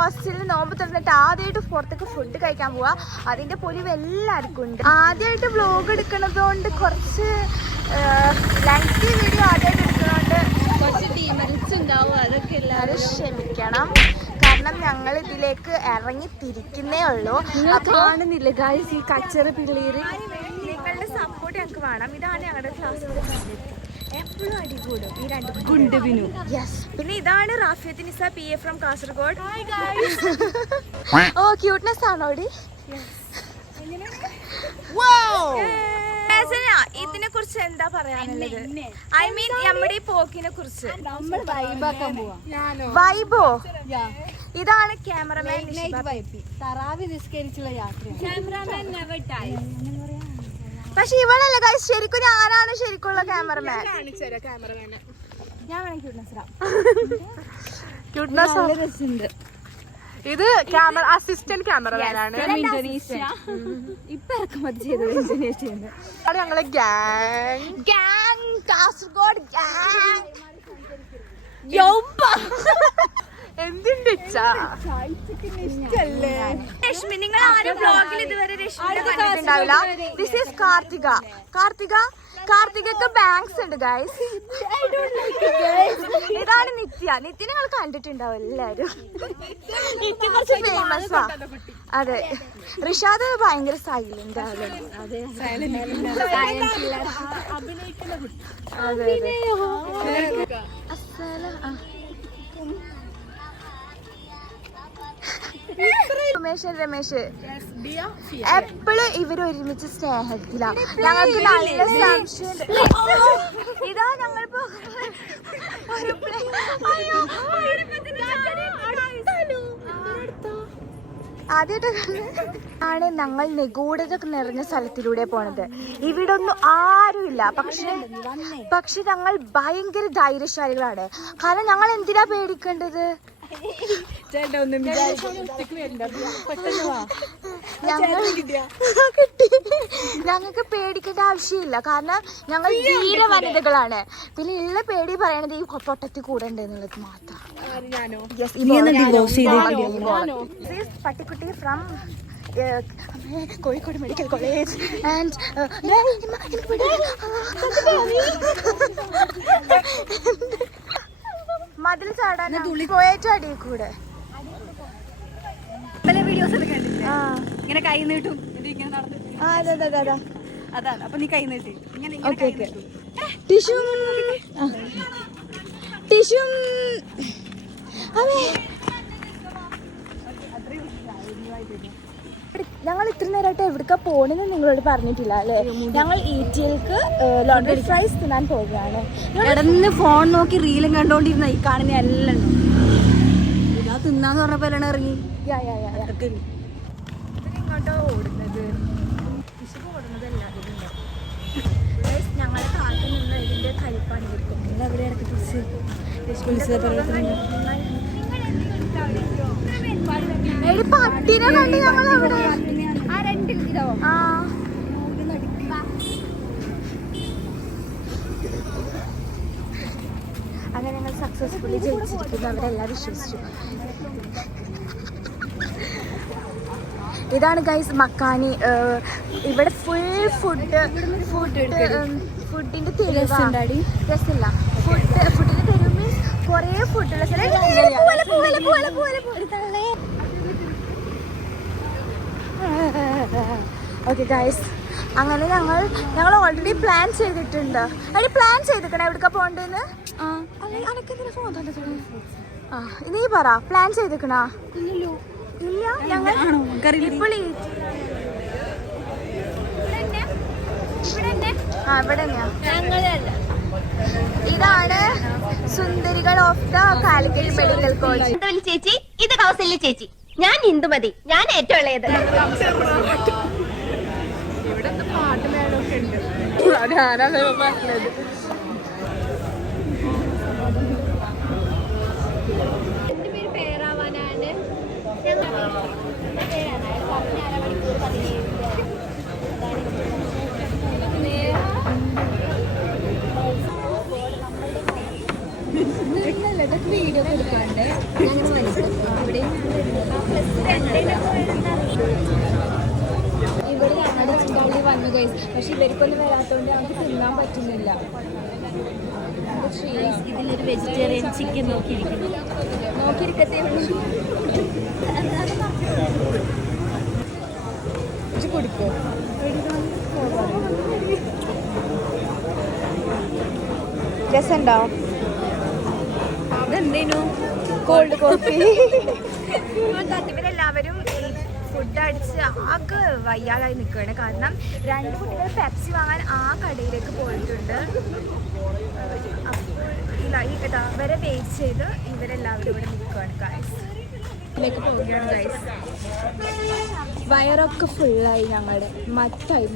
ഹോസ്റ്റലിൽ നോമ്പ് തുറന്നിട്ട് ആദ്യമായിട്ട് പുറത്തേക്ക് ഫുഡ് കഴിക്കാൻ പോവാ. അതിന്റെ പൊലിവ് എല്ലാവർക്കും ഉണ്ട്. ആദ്യമായിട്ട് വ്ലോഗ് എടുക്കുന്നത് കൊണ്ട് കുറച്ച് ലെങ്തി വീഡിയോ ആദ്യമായിട്ട് എടുക്കുന്നതുകൊണ്ട് കുറച്ച് ഡീമെറിറ്റ്സ് ഉണ്ടാവും. അതൊക്കെ എല്ലാവരും ക്ഷമിക്കണം. കാരണം ഞങ്ങൾ ഇതിലേക്ക് ഇറങ്ങി തിരിക്കുന്നേ ഉള്ളൂ. കാണുന്നില്ല ഗായ്സ് ഈ കച്ചറ പിള്ളേര്. നിങ്ങളുടെ സപ്പോർട്ട് ഞങ്ങൾക്ക് വേണം. ഇതാണ് ഞങ്ങളുടെ ക്ലാസ്സിലെ എപ്പോഴും അടികൂടും ഈ രണ്ട് ഗുണ്ടവിനു. യെസ്. പിന്നെ ഇതാണ് റാഫിയത്ത് നിസ PA ഫ്രം കാസർഗോഡ്. ഓ ക്യൂട്ട്നെസ് ആണോ ഓടി? ഇതിനെ കുറിച്ച് എന്താ പറയാനുള്ളത്? ഐ മീൻ നമ്മുടെ ഈ പോക്കിനെ കുറിച്ച്. വൈബോ? ഇതാണ് ക്യാമറമാൻ. പക്ഷെ ഇവളല്ല ഗൈസ്, ശരിക്കും ഞാനാണ് ശരിക്കുള്ള ക്യാമറമാൻ. ഞാൻ ക്യൂട്ട്നെസ് ഉണ്ട്. ഇത് ക്യാമറ അസിസ്റ്റന്റ് ക്യാമറമാനാണ്. ഇപ്പൊ ഇറക്കുമതി ചെയ്തത് ഇന്തോനേഷ്യന്ന്. ഞങ്ങളെ ഗാങ് കാസർഗോഡ് ഗാങ്. എന്തിന്റെ രശ്മി, നിങ്ങൾ ആരും ബ്ലോഗിൽ ഇതുവരെ രശ്മിനെ കണ്ടിട്ടുണ്ടാവില്ല. This is Karthika. കാർത്തികക്ക് ബാങ്ക്സ് ഉണ്ട് ഗൈസ്. ഇതാണ് നിത്യ. നിത്യ നിങ്ങൾ കണ്ടിട്ടുണ്ടാവും എല്ലാരും. നിത്യ കുറച്ച് ഫേമസ് ആ. അതെ. റിഷാദ് ഭയങ്കര സൈലന്റ് ആണ്. രമേശ് എപ്പോഴും ഇവര് ഒരുമിച്ച് സ്നേഹത്തിലാണ്. ഞങ്ങൾക്ക് നല്ല സംശയമുണ്ട്. ഇതാ ഞങ്ങൾ ആദ്യമായിട്ടാണ് ഞങ്ങൾ നിഗൂഢത നിറഞ്ഞ സ്ഥലത്തിലൂടെ പോണത്. ഇവിടെ ഒന്നും ആരുമില്ല. പക്ഷെ ഞങ്ങൾ ഭയങ്കര ധൈര്യശാലികളാണ്. കാരണം ഞങ്ങൾ എന്തിനാ പേടിക്കേണ്ടത്? ഞങ്ങൾക്ക് പേടിക്കേണ്ട ആവശ്യമില്ല. കാരണം ഞങ്ങൾ ധീര വനിതകളാണ്. പിന്നെ ഉള്ള പേടി പറയണത് ഈ പൊട്ടത്തിൽ കൂടെ ഉണ്ട് എന്നുള്ളത് മാത്രം. പട്ടിക്കുട്ടി from Kozhikode medical college and മതിൽ ചാടാൻ പോയ ചാടിയ കൂടെ വീഡിയോസ് ഒക്കെ കണ്ടില്ലേ? ഇങ്ങനെ കൈ നീട്ടും, ഇങ്ങനെ നടന്നു. അതാണ്. അപ്പൊ നീ കൈ നീട്ടി ഞങ്ങൾ ഇത്ര നേരമായിട്ട് എവിടേക്കാ പോണെന്ന് നിങ്ങളോട് പറഞ്ഞിട്ടില്ല അല്ലേ? ഞങ്ങൾ ETLക്ക് ലോണ്ടറി ഫ്രൈസ് തിന്നാൻ പോവുകയാണ്. ഇടന്ന് ഫോൺ നോക്കി റീലും കണ്ടോണ്ടിരുന്ന ഈ കാണുന്ന എല്ലാം ഇതാ തിന്നാന്ന് പറഞ്ഞപ്പോ എല്ലാം ഇറങ്ങി. ഇങ്ങോട്ടോ ഓടുന്നത് ഞങ്ങളെ കാലത്ത് നിന്ന് ഇതിന്റെ കളിപ്പാണ് ഇരിക്കുന്നത്. അവിടെ പട്ടിനെ കണ്ട് ഞങ്ങൾ അവിടെ അങ്ങനെ ഞങ്ങൾ സക്സസ്ഫുള്ളി ജയിച്ചിരിക്കുന്നു. അവരെല്ലാം വിശ്വസിച്ചു. ഇതാണ് ഗൈസ് മക്കാനി. ഇവിടെ ഫുൾ ഫുഡിന്റെ രസമില്ല. ഫുഡിന്റെ തെരുവ് മീൻസ് കുറേ ഫുഡുള്ള സ്ഥലം. ഓക്കെ ഗൈസ്, അങ്ങനെ ഞങ്ങൾ ഓൾറെഡി പ്ലാൻ ചെയ്തിട്ടുണ്ട്. പ്ലാൻ ചെയ്തിരിക്കണം എവിടേക്കാ പോകണ്ടെന്ന്. നീ പറ, പ്ലാൻ ചെയ്തിരിക്കണ? ഇല്ല, ഞങ്ങൾ ഇപ്പോൾ ഇവിടെ ഇതാണ് സുന്ദരികൾ of the Calicut medical college. ചേച്ചി, ഇത് കൗസല്യ ചേച്ചി. ഞാൻ ഇന്ദുമതി. ഞാൻ ഏറ്റവും ഇളയത്. വീഡിയോ എടുക്കാണ്ട് ഇവിടെ ഞങ്ങളുടെ ചിന്താളി വന്നു ഗൈസ്, പക്ഷെ ഇവർക്കൊന്നും വരാത്തതുകൊണ്ട് നമുക്ക് തിന്നാൻ പറ്റുന്നില്ല. ഇതിലൊരു വെജിറ്റേറിയൻ ചിക്കൻ നോക്കിയിരിക്കത്തേ കുടിക്കോ? രസമുണ്ടോ? അതെന്തേനു കോൾഡ് കോഫി. ഇവരെല്ലാവരും ഫുഡ് അടിച്ച് ആകെ വയ്യാതായി നിൽക്കുകയാണ്. കാരണം 2 കുട്ടികൾ പെപ്സി വാങ്ങാൻ ആ കടയിലേക്ക് പോയിട്ടുണ്ട്. അപ്പോൾ വരെ വെയിറ്റ് ചെയ്ത് ഇവരെല്ലാവരും ഇവിടെ നിൽക്കുകയാണ് ഗൈസ്. ഇതിലേക്ക് പോവുകയാണ് ഗൈസ്. വയറൊക്കെ ഫുള്ളായി ഞങ്ങളുടെ. മറ്റായി